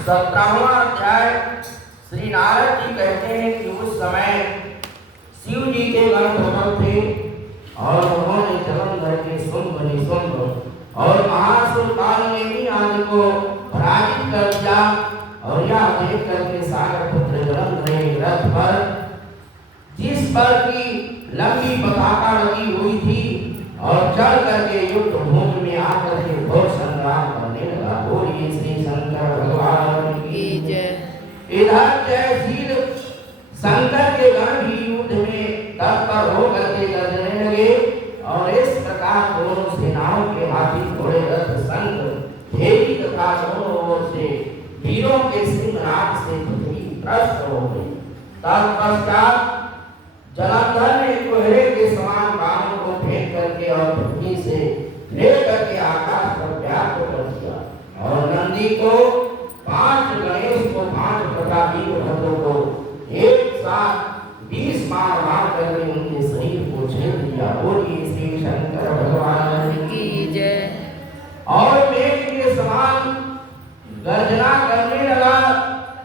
17वां अध्याय। श्री नारद जी कहते हैं कि उस समय शिव जी के गण प्रबल थे और उन्होंने जलंधर के शुंभ और महासुर कालनेमी आदि को पराजित कर दिया। और यह देख करके सागर पुत्र जलंधर एक रथ पर, जिस पर की लंबी पताका लगी हुई थी, और चढ़ करके युद्ध भूमि में आकर के घोर संग्राम करने लगा। बोलिए श्री शंकर भगवान की जय। इधर जयशील शंकर के गण भी युद्ध में तत्पर होकर के लड़ने लगे। और इस प्रकार दोनों सेनाओं के हाथी घोड़े रथ संग भेदी तथा दोनों ओर से वीरों के सिंहनाद से पृथ्वी त्रस्त हो गई। तत्पश्चात जलंधर ने कोहरे के समान बाणों को फेंक करके और पृथ्वी से लेकर के आकाश पर व्याप्त कर दिया। और नंदी को 5, गणेश को 5 तथा वीरभद्र को एक साथ 20 मार मार करके उनके शरीर को छेद दिया। बोलिए श्री शंकर भगवान की जय। और मेघ के समान गर्जना करने लगा।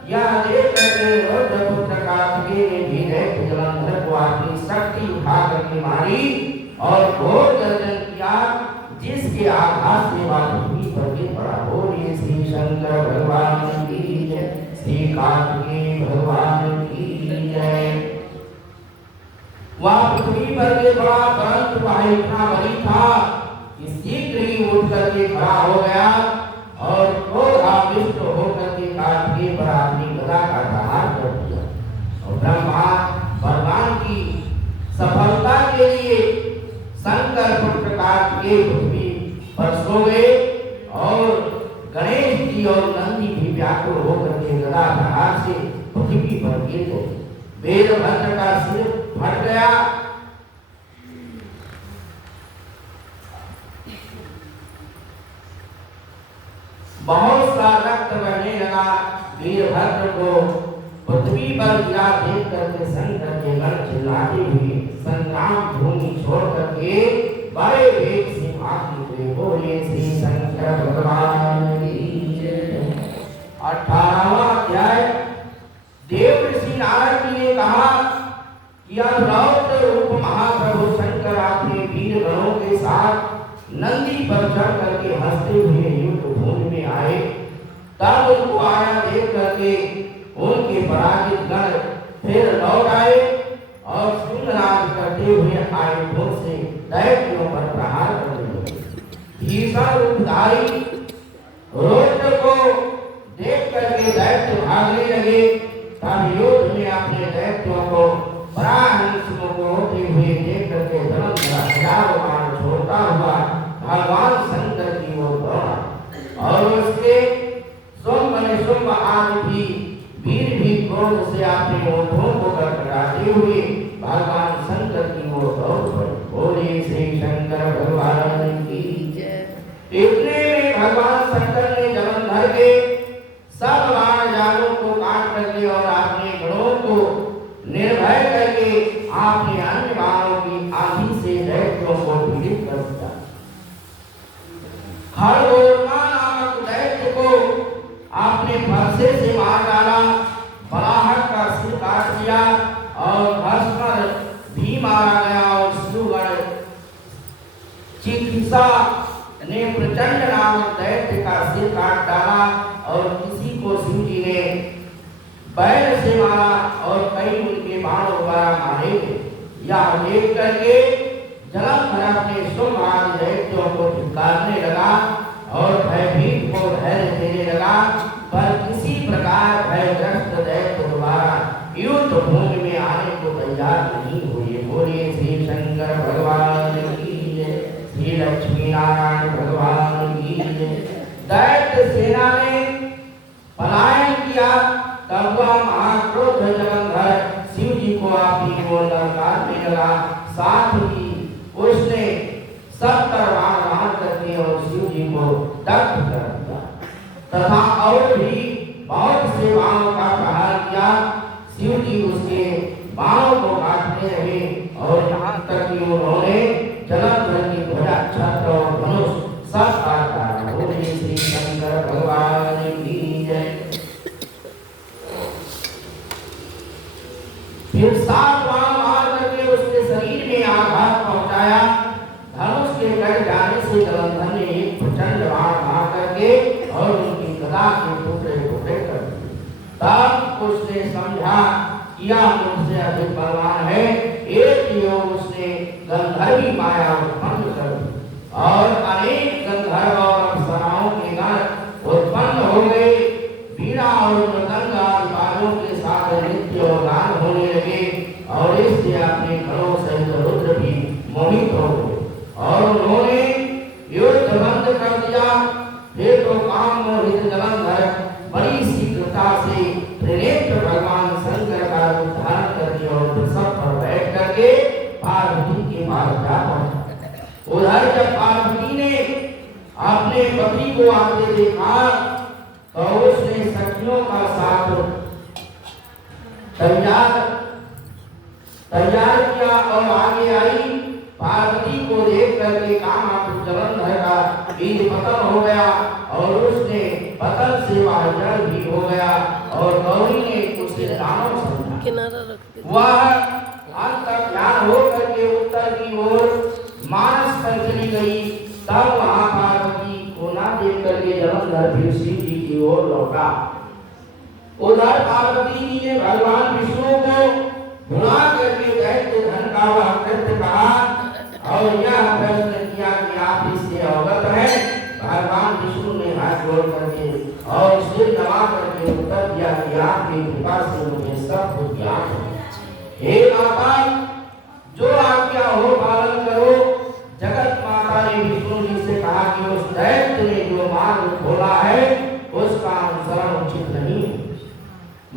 यह देख करके रुद्रपुत्र कार्तिकेय ने भी दैत्य जलंधर को अपनी शक्ति उठा करके मारी और घोर गर्जन किया, जिसके आघात से वह पृथ्वी पर गिर पड़ा। बोलिए श्री शंकर भगवान की जय, श्री कार्तिकेय भगवान की जय। वह पृथ्वी पर गिर पड़ा, परंतु वह इतना बली था कि शीघ्र ही उठ करके खड़ा हो गया और क्रोधाविष्ट होकर के कार्तिकेय पर अपनी गदा का प्रहार कर दिया। और ब्रह्मा भगवान की सफलता के लिए शंकर पुत्र कार्तिकेय पृथ्वी पर सो गए और गणेश जी और नंदी भी व्याकुल होकर के गदा प्रहार से पृथ्वी पर गिर गए। वीरभद्र का सिर फट गया। बहुत सा रक्त बहने लगा। वीरभद्र को पृथ्वी पर गिरा देख करके शंकर के गण चिल्लाते हुए संग्राम भूमि छोड़ करके बड़े वेग से भाग निकले। बोले श्री शंकर भगवान की जय। 18वां अध्याय। देव ऋषि नारद जी ने कहा कि अब रौद्र रूप महाप्रभु शंकर अपने वीर गणों के साथ नंदी पर चढ़ करके हंसते हुए युद्ध भूमि में आए। तब उनको आया देख करके उनके पराजित गण फिर लौट आए और सिंहनाद करते हुए आयुधों से दैत्यों पर प्रहार करने लगे। भीषण रूपधारी रुद्र को देख करके दैत्य भागने लगे। तब युद्ध में अपने दैत्यों को पराहंसों को होते हुए देख करके जलंधर हजारों बाण छोड़ता हुआ भगवान शंकर की ओर दौड़ा। और उसके शुंभ आदि भी वीर भी क्रोध से अपने ओठों को कड़कड़ाते हुए भगवान शंकर की ओर दौड़ पड़े। बोले श्री शंकर भगवान की जय। इतने में भगवान शंकर ने जलंधर के सब बाण जालों को काट करके और अपने गणों को निर्भय करके अपने अन्य बाणों की आंधी से दैत्यों को पीड़ित कर दिया। खरगोरमा नामक दैत्य को अपने फरसे से मार डाला। बलाहट का सिर काट दिया और भस्मर भी मारा गया। और शिवगण चिकित्सा ने प्रचंड नामक दैत्य का सिर काट डाला। और किसी को शिव जी ने बैल से मारा और कई उनके बाणों द्वारा मारे गए। यह देख करके जलंधर अपने शुंभ आदि दैत्यों को धिक्कारने लगा और भयभीत को धैर्य देने लगा। पर किसी प्रकार भयग्रस्त दैत्य द्वारा युद्ध भूमि में आने को तैयार नहीं हुए। बोलिए श्री शंकर भगवान की जय, श्री लक्ष्मी नारायण भगवान की जय। दैत्य सेना ने पलायन किया। तब वह महाक्रोध जलंधर शिव जी को अपनी ओर ललकारने लगा। साथ ही उसने 70 बाण मार करके और शिव जी को दग्ध कर दिया तथा और भी बहुत से बाणों का प्रहार किया। शिव जी उसके बाणों को काटते रहे और यहाँ तक कि उन्होंने जलंधर की ध्वजा, छत्र और धनुष सब काट डाला। से जलंधर ने एक प्रचंड बाण मार करके और उनकी गदा के टुकड़े टुकड़े कर दिए। तब उसने समझा कि यह मुझसे अधिक बलवान है। एक योग उसने गंधर्वी माया उत्पन्न कर दी और अनेक गंधर्व और अप्सराओं के गण उत्पन्न हो गए। वीणा और मृदंग आदि वाद्यों के साथ नृत्य और गान होने लगे और इससे अपने गणों सहित रुद्र भी मोहित हो गए और उन्होंने युद्ध बंद कर दिया। फिर तो काम मोहित जलंधर बड़ी शीघ्रता से त्रिनेत्र भगवान शंकर का रूप धारण करके और वृषभ पर बैठ करके पार्वती के पास जा पहुंचा। उधर जब पार्वती ने अपने पति को आते देखा तो उसने सखियों का साथ तैयार किया और आगे आई। पार्वती को देख करके कामातुर जलंधर का बीज पतन हो गया और उसने पतन से वह जल भी हो गया और गौरी ने उसे दानव समझा। वह अंतर्ध्यान हो करके उत्तर की ओर मानस पर चली गई। तब वहां पार्वती को ना देख करके जलंधर फिर शिव जी की ओर लौटा। उधर पार्वती जी ने भगवान विष्णु को बुला करके दैत्य धन का वह कृत्य कहा और यह प्रश्न किया कि आप इससे अवगत हैं। भगवान विष्णु ने हाथ जोड़ करके और सिर नवा करके उत्तर दिया कि आपकी कृपा से मुझे सब कुछ ज्ञान है। हे माता, जो आज्ञा हो पालन करो। जगत माता ने विष्णु जी से कहा कि उस दैत्य ने जो मार्ग खोला है उसका अनुसरण उचित नहीं।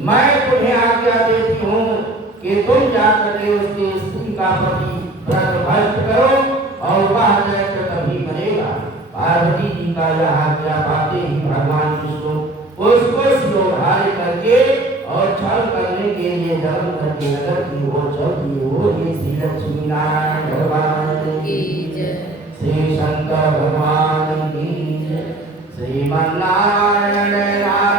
मैं तुम्हें आज्ञा देती हूँ कि तुम जाकर उसकी स्त्री का पति व्रत भ्रष्ट करो और वह दैत्य कभी मरेगा। पार्वती जी का यह आज्ञा पाते ही भगवान विष्णु उसको शिरोधार्य करके और छल करने के लिए जलंधर के नगर की ओर चल दिए। वो ही श्री लक्ष्मी नारायण भगवान की जय, श्री शंकर भगवान की जय, श्रीमन्नारायण नारायण